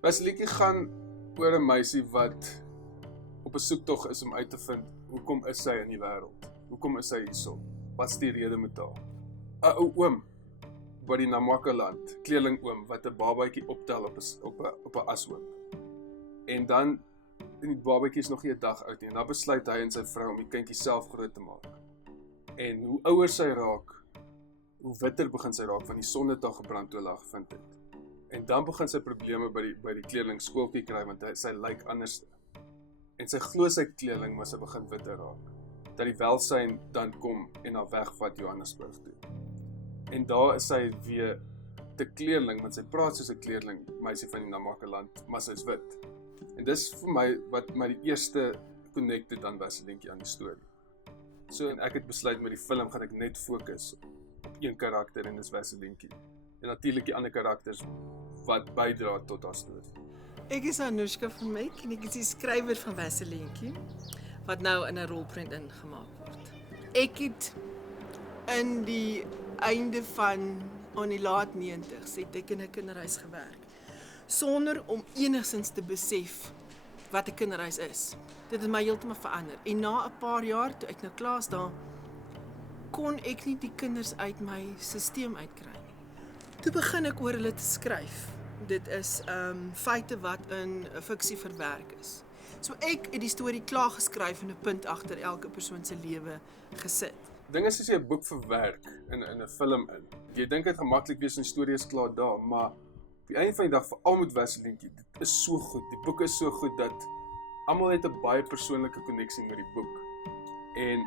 Basilietjie gaan oor 'n meisie wat op 'n soektog is om uit te vind, hoekom is sy in die wêreld? Hoekom is sy hierso? Wat is die rede met haar? 'n Ou oom by die Namakoland, kleerlingoom wat 'n babatjie optel op 'n ashoop. En dan die babatjie is nog nie 'n dag oud nie en dan besluit hy en sy vrou om die kindjie self groot te maak. En hoe ouer sy raak, hoe witter begin sy raak, want die son het haar gebrand toe hulle haar gevind het. En dan begin sy probleme by die kleerling skooltjie kry, want sy lyk anders. En sy glo sy kleerling, maar sy begin witter raak. Dat die welsyn dan kom en haar wegvat Johannesburg toe. En daar is sy weer te kleerling, want sy praat soos 'n kleerling, meisie van die Namakoland, maar sy is wit. En dis vir my wat my die eerste connected aan Basilietjie aan die storie. So en ek het besluit met die film gaan ek net fokus op een karakter en dis Basilietjie. En natuurlik die ander karakters wat bydra tot haar storie. Ek is Anushka van Myk en ek is die skrywer van Basilietjie wat nou in 'n rolprent ingemaak word. Ek het in die einde van aan die laat 90's het ek in 'n kinderhuis gewerk sonder om enigstens te besef wat 'n kinderhuis is. Dit het my heeltemal verander. En na 'n paar jaar toe ek nou klaar staan, kon ek nie die kinders uit my stelsel uitkry nie. Toe begin ek oor hulle te skryf. Dit is feite wat in fiksie verwerk is. So ek het die storie klaar geskryf en 'n punt agter elke persoon se lewe gesit. Ding is as jy 'n boek verwerk in 'n film in. Jy dink dit gaan maklik wees en die storie is klaar daar, maar op die einde van die dag veral met Basilietjie, dit is so goed. Die boek is so goed dat almal het 'n baie persoonlike koneksie met die boek. En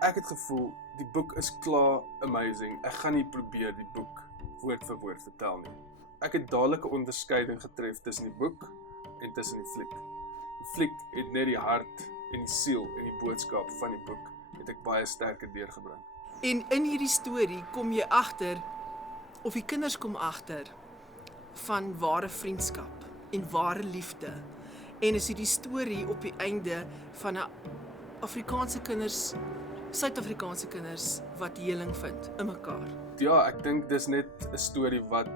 ek het gevoel die boek is klaar amazing. Ek gaan nie probeer die boek woord vir woord vertel nie. Ek het dadelik 'n onderskeiding getref tussen die boek en tussen die fliek. Die fliek het net die hart en die siel en die boodskap van die boek het ek baie sterker deurgebring. En in hierdie storie kom jy agter, of die kinders kom agter, van ware vriendskap en ware liefde. En is hierdie storie op die einde van 'n Afrikaanse kinders, Suid-Afrikaanse kinders wat heling vind in mekaar. Ja, ek dink dis net 'n storie wat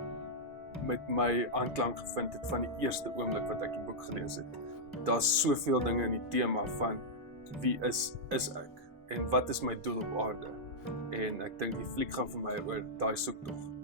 met my aanklank gevind het van die eerste oomblik wat ek die boek gelees het. Daar's soveel dinge in die tema van wie is ek en wat is my doel op aarde. En ek dink die fliek gaan vir my oor daai soektog.